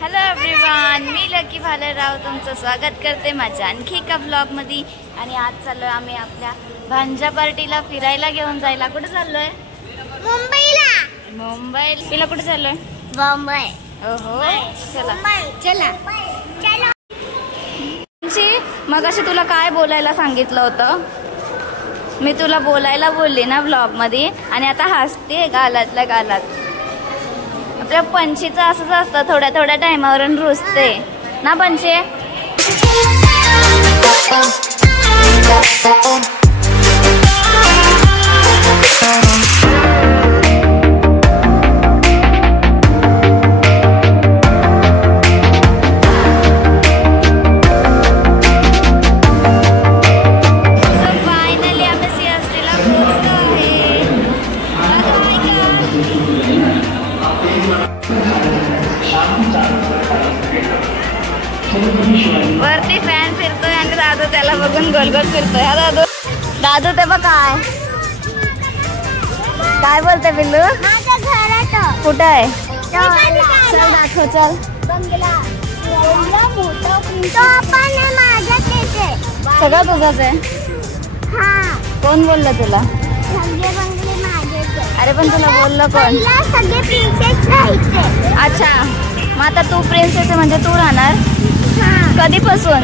Hello everyone, मी lucky Bhalerao तुमचं स्वागत करते माझ्या आणखी एका ब्लॉग मध्ये। आणि आज चाललोय आम्ही आपल्या भांजा पार्टीला फिरायला घेऊन जायला। कुठे चाललोय? मुंबईला। मुंबई तिला कुठे चाललोय? मुंबई। ओहो चला चला चला। मग अशी तुला काय बोलायला सांगितलं होतं? मी तुला बोलायला बोलली ना ब्लॉग मध्ये, आणि आता हसते गालातल्या गालात। आपल्या पंचीचं असंच असतं, थोड्या थोड्या टायमावरून रुसते ना पंचे। वरती फॅन फिरतोय आणि दादू त्याला बघून गोल गोल फिरतोय। हा दादू, दादू ते बघ काय बोलते पिल्लू? कुठं आहे? चल दाखव, चल। सगळं तुझंच आहे? कोण बोललं तुला? अरे पण तुला बोललं कोण? अच्छा, मग आता तू प्रिन्सेस म्हणजे तू राहणार कधीपासून?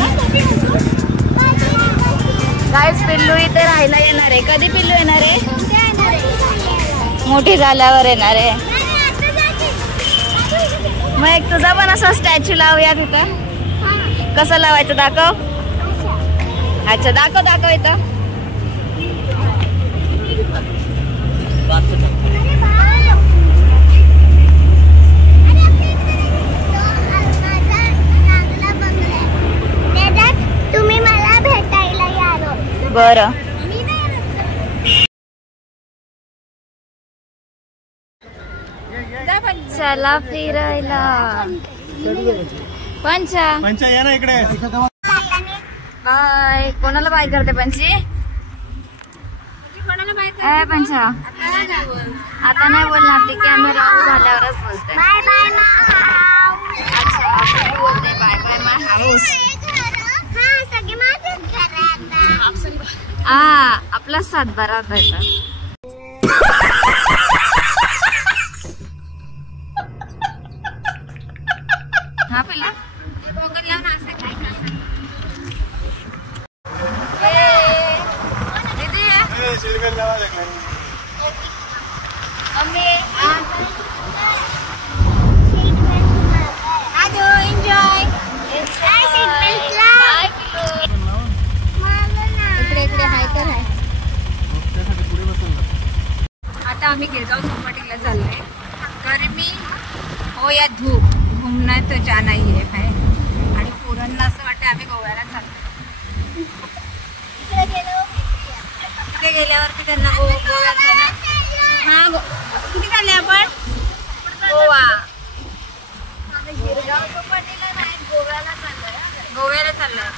गाईस, पिल्लू इथे राहायला येणार आहे। कधी पिल्लू येणार आहे? मोठी झाल्यावर येणार आहे। मग एक तुझा पण असा स्टॅच्यू लावूया तिथं। कसं लावायचं दाखव। अच्छा दाखव दाखव इथं। बरं, चला फिरायला। पंचा पंचा या ना इकडे। बाय। कोणाला बाय करते पंची? पंचा आता नाही बोलणार ती, कॅमेरा ऑफ झाल्यावरच बोलते। अच्छा बोलते बाय बाय माय हाऊस। आपला सातबारा होता। हा पहिला आता आम्ही गिरगाव चौपाटीला चाललोय। गरमी हो या धूप, घुमना तो जाना ही है। आणि पोरांना असं वाटतं आम्ही गोव्याला चाललोय। तिथे गेल्यावरती त्यांना गोव्यात आहे ना। हा कुठे चालले आपण? गोवा। गिरगाव चौपाटीला नाही, गोव्याला चाललोय। गोव्याला चाललोय।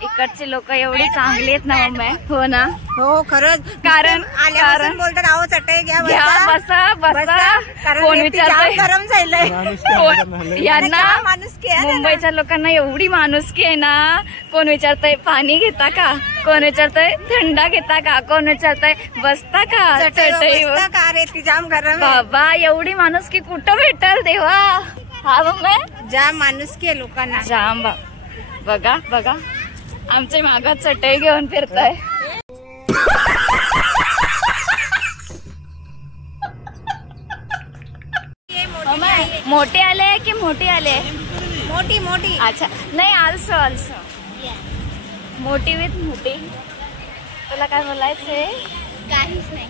इकडचे लोक एवढी चांगली आहेत ना मम्मी। हो ना, हो खरंच। कारण आल्यापासून बोलतात आहो चटई घ्या बसा बसा। कोण विचारतंय? गरम झालंय यांना। मुंबईच्या लोकांना एवढी माणुसकी आहे ना। कोण विचारतंय पाणी घेता का, कोण विचारतंय थंडा घेता का, कोण विचारतंय बसता का चटईवर। ती जाम गरम बाबा, एवढी माणुसकी कुठं भेटल देवा। हा मम्मी, जाम माणुसकी आहे लोकांना, जाम। बघा बघा, आमच्या मागात चटई घेऊन फिरताय। मोठे आले की मोठी आले? मोठी मोठी. अच्छा नाही, आल्सो मोठी विथ मोठी. तुला काय बोलायचंय? काहीच नाही.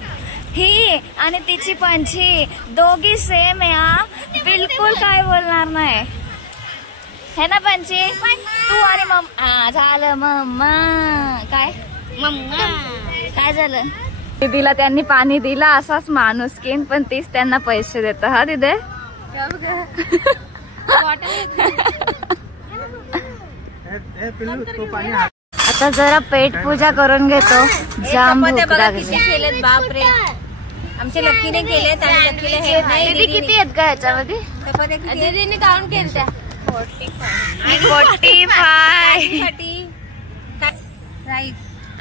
ही आणि तिची पंछी दोघी सेम आहे हा, बिलकुल काय बोलणार नाही है ना पंछी? तू आणि मम्मा झालं. मम्मा काय मम्मा काय झालं? दीदीला त्यांनी पाणी दिला असाच माणुसकीन, पण तीच त्यांना पैसे देत. हा दिदे आता जरा पेट पूजा करून घेतो. जाम भूक लागली. केलेत बापरे. आमच्या लक्कीने केलेत आणि लक्कीला हे नाही. दीदी किती आहेत का याच्यामध्ये? चपात्या किती आहेत? दीदीने काउंट केलं त्या 45 साठी राईस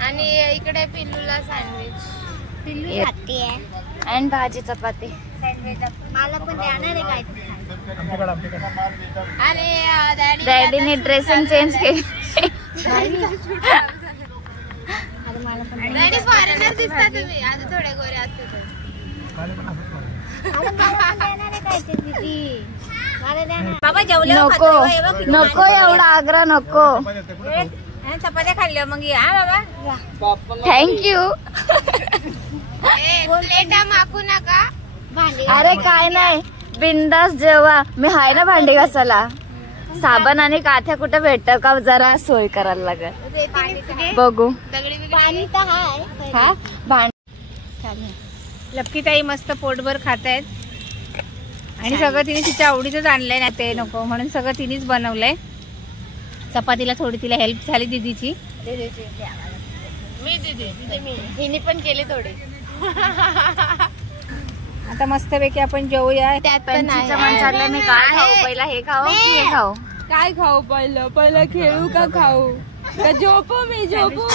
आणि इकडे पिल्लूला सँडविच. पिल्लू खाते आणि भाजी चपाती. मला पण देणार आहे काय. डॅडीने ड्रेसिंग चेंज केली. डॅडी फॉरेनर दिसता तुम्ही. आता थोडे गोरे असते तर. बाबा जेवले नको एवढा आग्रह नको. चपात्या खाल्ल्या मग या बाबा. थँक्यू. प्लेटा मागू नका. भांडी अरे काय नाही, बिंदास जेवा. मी हाय ना भांडी घासायला. साबण आणि काथ्या कुठे भेटत का? जरा सोय करायला लागेल. बघू. पाणी तर हाय. हा भांडी. लक्कीताई मस्त पोटभर खातायत आणि सगळं तिने तिच्या आवडीचंच आणलंय ना, ते नको म्हणून सगळं तिनेच बनवलंय. चपातीला थोडी तिला हेल्प झाली दीदीची. मी हिने पण केले थोडे. आता मस्तपैकी आपण जेवूया. त्यात पण पंचीचं मन चाललंय मी काय खाऊ, पहिला हे खाऊ की हे खाऊ? काय खाऊ? पहिलं खेळू का खाऊ का झोपू? मी झोपू.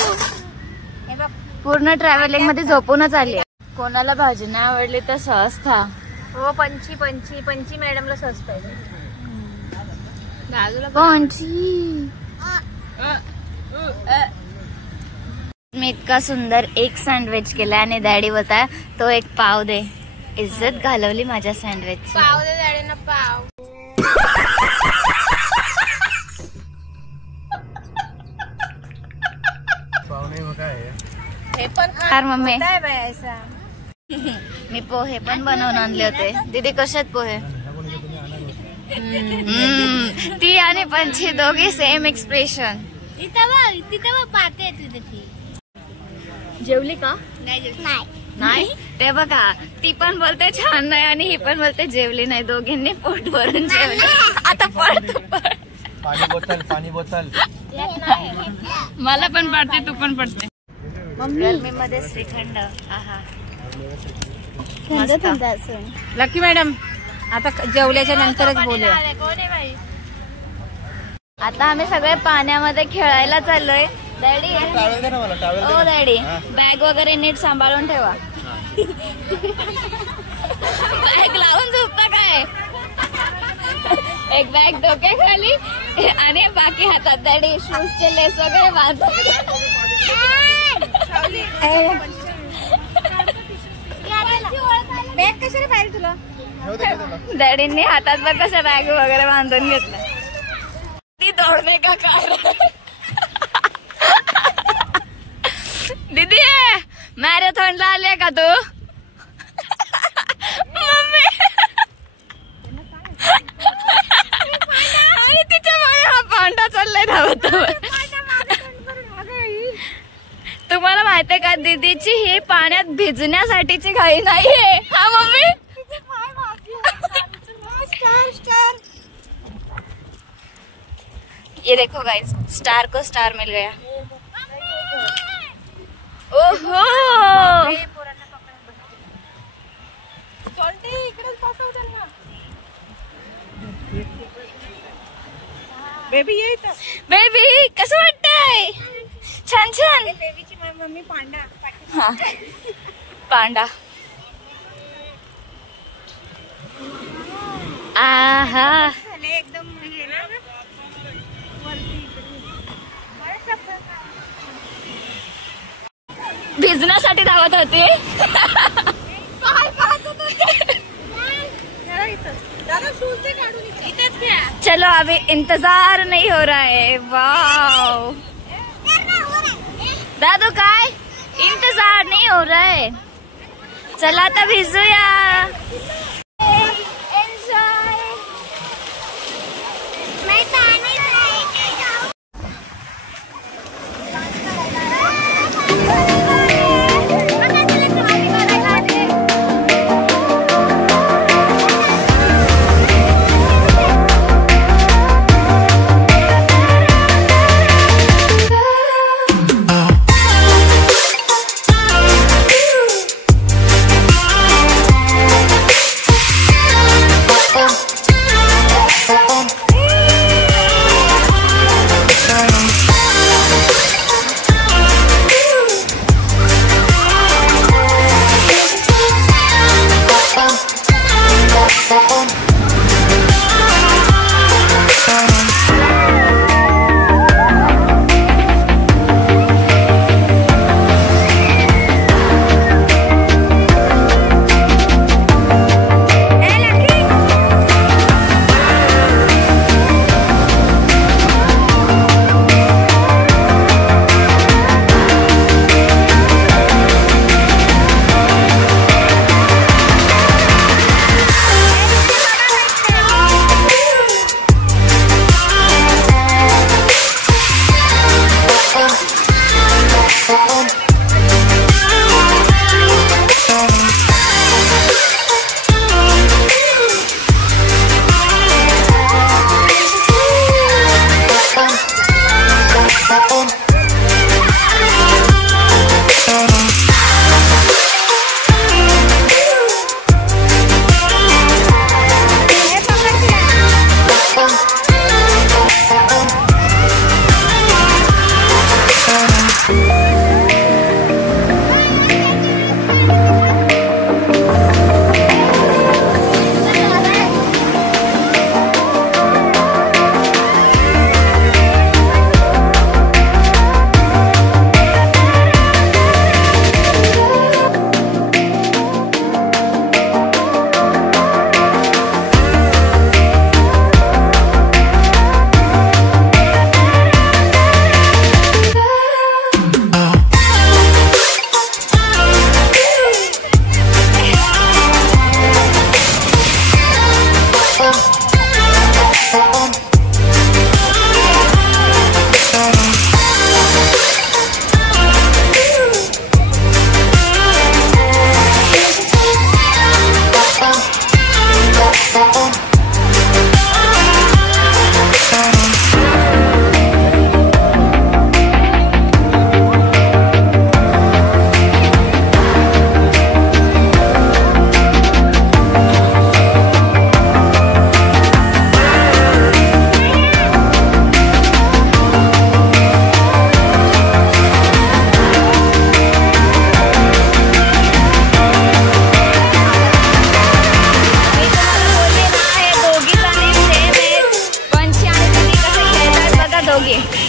पूर्ण ट्रॅव्हलिंग मध्ये झोपूनच आली. कोणाला भाजी नाही आवडली तर सहज खा. हो पंची मॅडमला सस पाहिजे. पंची मी इतका सुंदर एक सँडविच केला आणि डॅडी होता तो एक पाव दे. इज्जत घालवली माझ्या सँडविच. पाव दे डॅडीना पाव. हे पण यार मम्मी काय बाय ऐसा. मी पोहे पण बनवून आणले होते. दीदी कशात पोहे? ती आणि पंछी दोघी सेम एक्सप्रेशन. तिथं पाहते तिथे ती. जेवली का? नाही. नाही ते बघा, ती पण बोलते छान नाही आणि ही पण बोलते जेवली नाही. दोघींनी पोट भरून जेवली. आता पड. पाणी बोतल मला पण पडते, तू पण पडते. गरमी मध्ये श्रीखंड. आहा मस्त. लकी मॅडम आता जेवल्याच्या नंतरच बोलूया. आता आम्ही सगळे पाण्यामध्ये खेळायला चाललोय. डॅडी ओ डॅडी बॅग वगैरे नीट सांभाळून ठेवा. बॅग लावून झोपता काय? एक बॅग डोक्याखाली आणि बाकी हातात. डॅडी शूजचे लेस वगैरे बांधून. बॅग कशाला पाहिजे तुला? डॅडींनी हातात बघ कसं बॅग वगैरे बांधून घेतलं. ती दौडणे का काय? दीदी मॅरेथॉनला आले का तू? मम्मी आणि तिच्या मागे हा पांडा चाललाय धावत. तुम्हाला माहितीये का दीदीची ही पाण्यात भिजण्यासाठीची घाई नाहीये. हा मम्मी ये देखो गाइस, स्टार को स्टार मिल गया. ओहो बेबी कसं वाटतंय? छान छान. बेबीची मम्मी पांडा. हा पांडा. आहा एकदम भिजण्यासाठी धावत होती. चलो अभी इंतजार नहीं हो रहा है। वाव दादू काय इंतजार नहीं हो रहा है। चला आता भिजूया।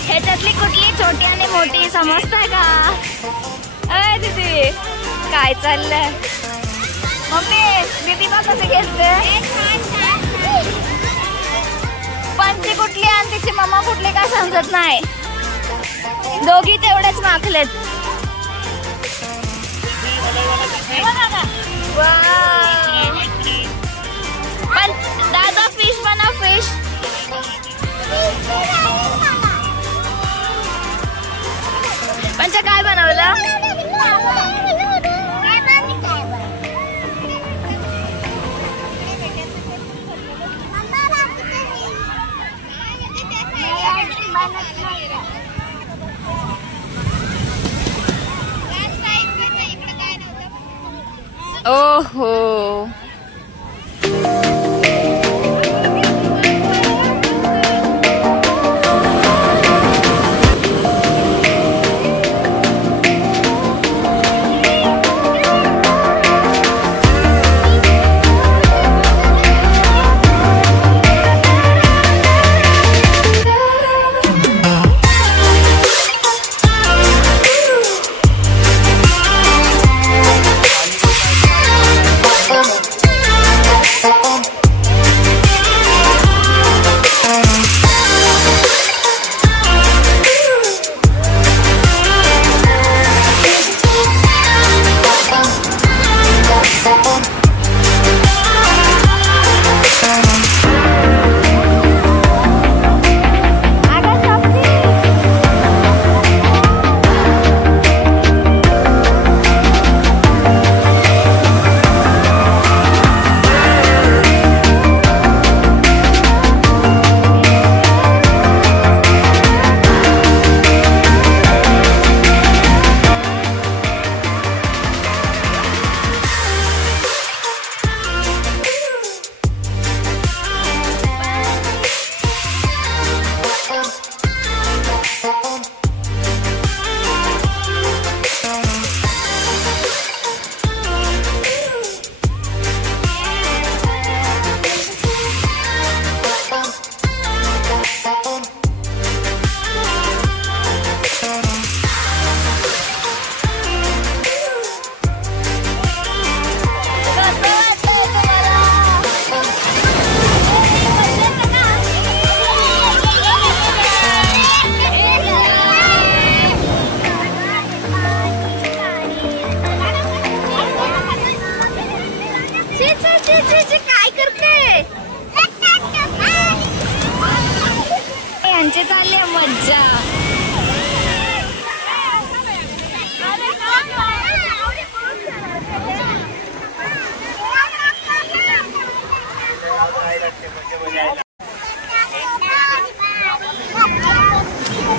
ह्याच्यातली कुठली छोटी आणि मोठी समजताय का? अरे दीदी काय चाललंय? मम्मी दीदी बघ कसं घेते. पंची कुठली आणि तिची मम्मा कुठली काय समजत नाही. दोघी तेवढेच माखलेत. पण दादा फिश बना फिश. पंच काय बनवलं? ओहो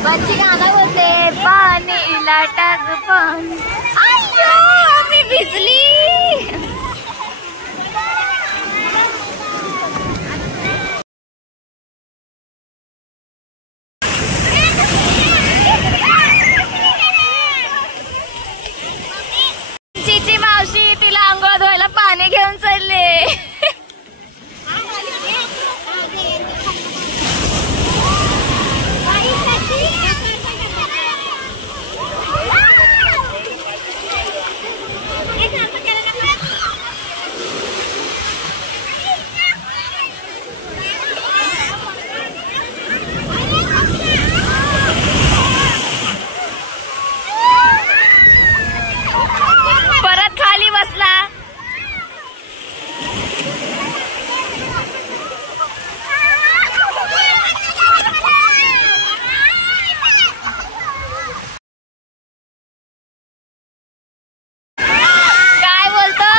पंची गाणं बोलते पाणी लाटाग पण अय्यो मी भिजली. चिची मावशी तिला अंघोळ धुवायला पाणी घेऊन चालले. परत खाली बसला. काय बोलतो?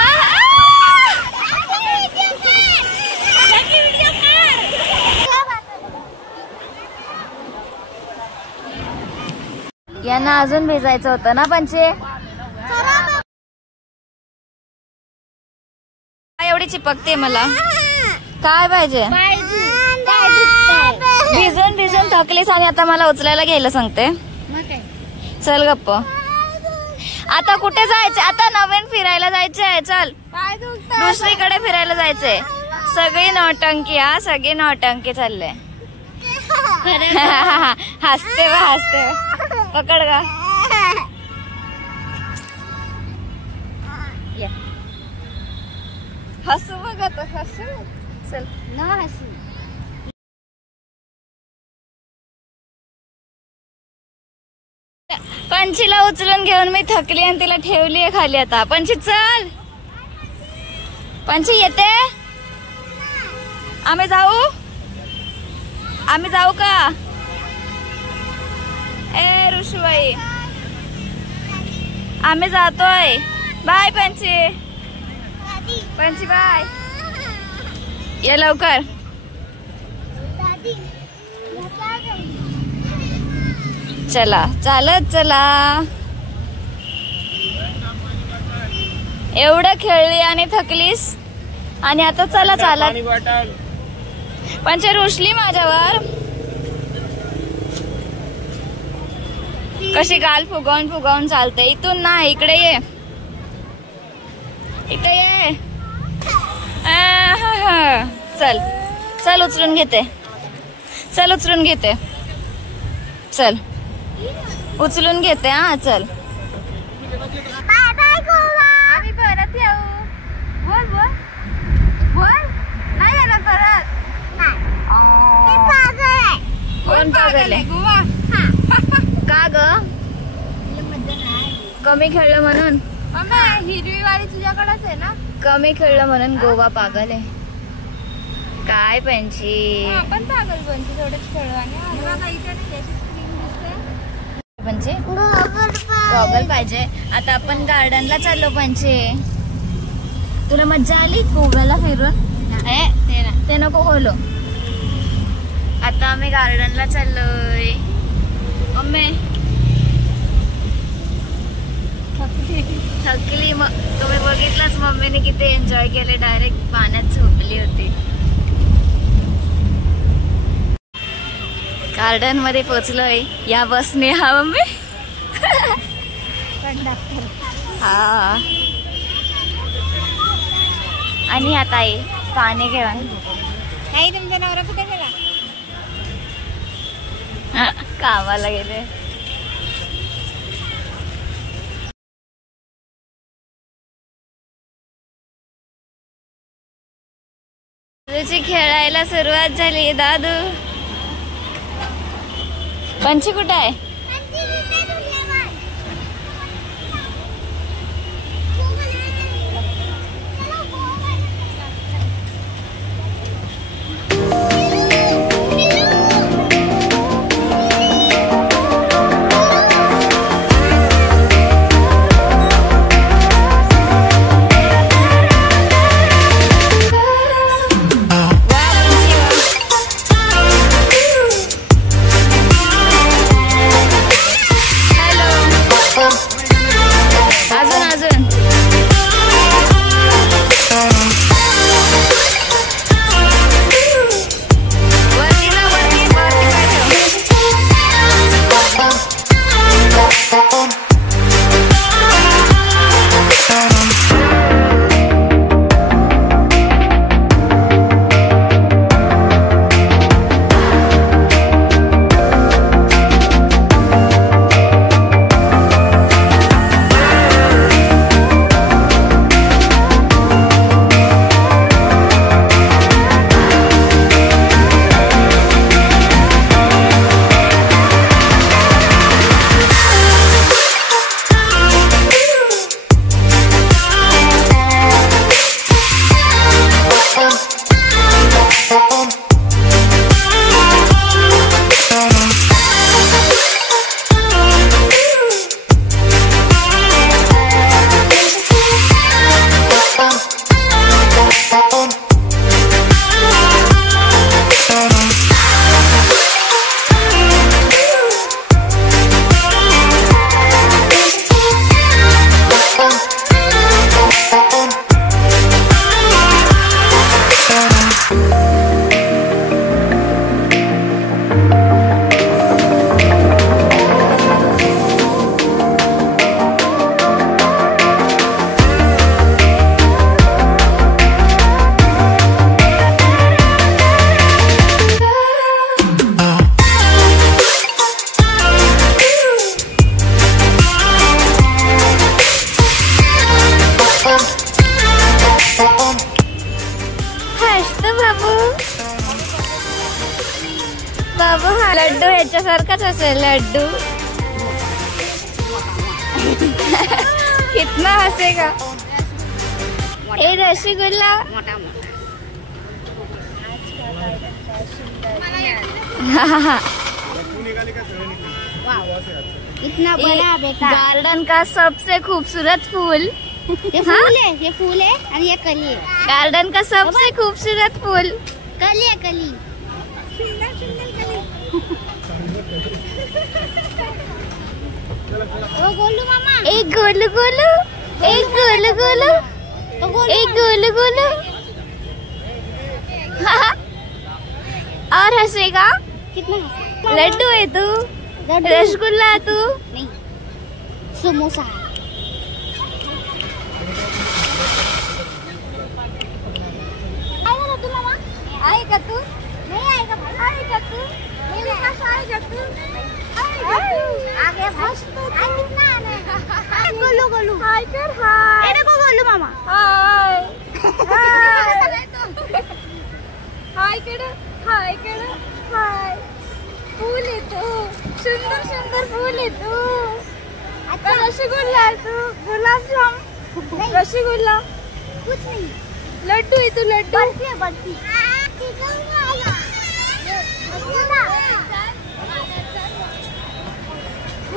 यांना अजून भिजायचं होतं ना पंचे. एवढी चिपकते मला. काय पाहिजे? भिजून भिजून थकलीस आणि आता मला उचलायला घ्यायला सांगते. चल गप्प. आता कुठे जायचे? आता नवीन फिरायला जायचंय. चल दुसरीकडे फिरायला जायचंय. सगळी नौटंकी. हा सगळी नौटंकी चालले. हसते वा हसते. पकड का. हसू बघ आता. हसू. चल ना हसू. पंचीला उचलून घेऊन मी थकली आणि तिला ठेवली आहे खाली. आता पंची चल. पंची येते. आम्ही जाऊ. आम्ही जाऊ का? ए ऋषूबाई आम्ही जातोय. बाय पंची. पंची बाय. ये लवकर. चला चालत चला. एवढं खेळली आणि थकलीस आणि आता चला चालत. पंचे रुसली माझ्यावर. कशी गाल फुगवून फुगवून चालते. इथून नाही इकडे ये. इथे ये. चल चल उचलून घेते. चल उचलून घेते. चल उचलून घेते. हा चल. आम्ही परत येऊ. बोल बोल बोल. नाही येणार परत. कोण पागल आहे? का ग? कमी खेळलं म्हणून. हिरवी वाली तुझ्याकडेच आहे ना. कमी खेळलं म्हणून गोवा पागल आहे. काय पंची. आपण पागल बनतो थोडंच खेळू. आणि पंचे गॉगल पाहिजे. आता आपण गार्डनला चाललो पंचे. तुला मज्जा आली गोव्याला फिरून? ते नको बोलो. आता आम्ही गार्डनला चाललोय. मम्मी थकली. मग तुम्ही बघितलंच मम्मीने किती एन्जॉय केले. डायरेक्ट पाण्यात झोपली होती. गार्डन मध्ये पोहोचलोय या बसने. हा मम्मी. हा आणि आता आहे पाणी घेऊन. नाही तुमचा नवरा कुठे गेला? कामाला गेले. तुझी खेळायला सुरुवात झाली दादू. पंची कुठे आहे? याच्यासारखाच असेल लड्डू. कितना हसेगा. ए रसगुल्ला. इतना बड़ा बेटा. गार्डन का सबसे खूबसूरत फूल. ये फूल है, ये फूल है और ये कली है. गार्डन का सबसे खूबसूरत फूल कली है, कली. ओ गोलू मामा. एक गोलू गोलू. एक गोलू गोलू. एक गोलू गोलू. और हंसेगा. कितना लड्डू है तू. रसगुल्ला है तू. नहीं, समोसा. आएगा लड्डू मामा. आएगा तू. नहीं आएगा. आएगा तू. मेरे पास आएगा तू. आगे फर्स्ट तो कितना आना है. गोलू गोलू. हाय कर. हाय. ये देखो गोलू मामा. हाय. हाय कर. हाय कर. हाय. फूल है तू. सुंदर सुंदर फूल है तू. अच्छा. रसगुल्ला है तू. गुलाब जाम. रसगुल्ला. कुछ नहीं. लड्डू है तू. लड्डू. बर्फी है, बर्फी.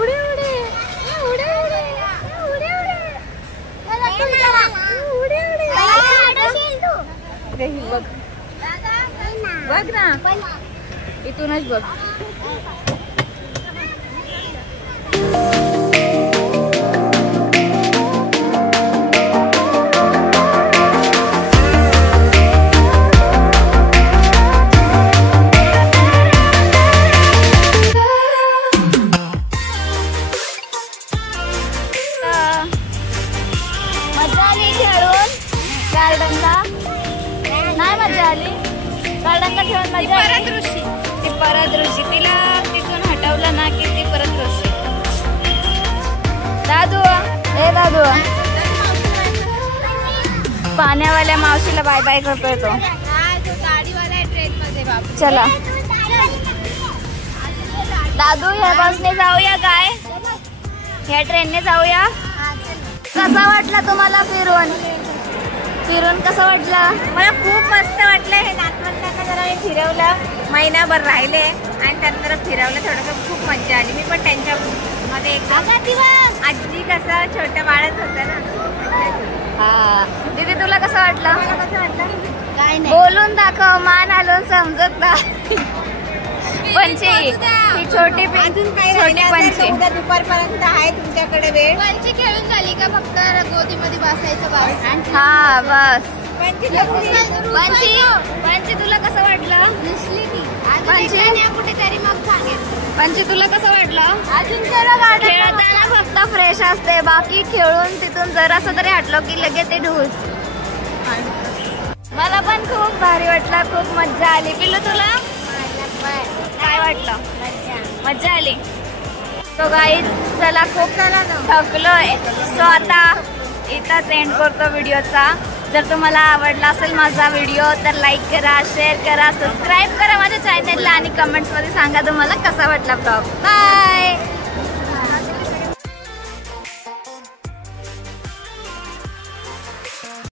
उड़े उड़े. उड़े उड़े. उड़े उड़े. उड़े उड़े. बघ. बघ ना. इथूनच बघ. मजा आली खेळून गार्डनला. नाही मजा आली गार्डनला खेळून. मजा आली. ती परत ऋषी. तिला तिथून हटवलं ना की ती परत ऋषी. दादू. ए दादू. पाण्यावाल्या मावशीला बाय बाय करतोय तो. गाडीवाला आहे ट्रेन मध्ये बाबा. चला दादू, ह्या बसने जाऊया काय? ह्या ट्रेनने जाऊया. कसा वाटला तुम्हाला फिरून? फिरून कसं वाटलं? मला खूप मस्त वाटलं. हे नातवंडांना जरा मी फिरवलं. महिनाभर राहिले आणि त्यानंतर फिरवलं थोडंसं. खूप मजा आली. मी पण त्यांच्या मध्ये एकदम आजी कसं छोटं बाळच होतं ना. हा. दीदी तुला कसं वाटलं? मला कसं वाटलं? काय नाही. बोलून दाखव. मान हलवून समजत नाही. पंची ही छोटी अजून काही छोटी राहिलं असेल पंची. तर उद्या दुपारपर्यंत आहे तुमच्याकडे वेळ. पंची खेळून झाली का? फक्त गोदीमध्ये बसायचं बाबा. हा बस. पंची पंची तुला कसं वाटलं? नसली ती पंची? कुठेतरी मग सांगेल. पंची तुला कसं वाटलं? अजून जरा खेळताना फक्त फ्रेश असते. बाकी खेळून तिथून जरासं तरी हटलो की लगेच ते ढूस. मला पण खूप भारी वाटलं. खूप मज्जा आली. पिल्लू तुला काय वाटलं? मज्जा आली. तो गाईज चला खूप थकलोय. सो आता इथंच एंड करतो व्हिडिओचा. जर तुम्हाला आवडला असेल माझा व्हिडिओ तर लाईक करा, शेअर करा, सबस्क्राईब करा माझ्या चॅनलला आणि कमेंट्समध्ये सांगा तुम्हाला कसा वाटला ब्लॉग. बाय.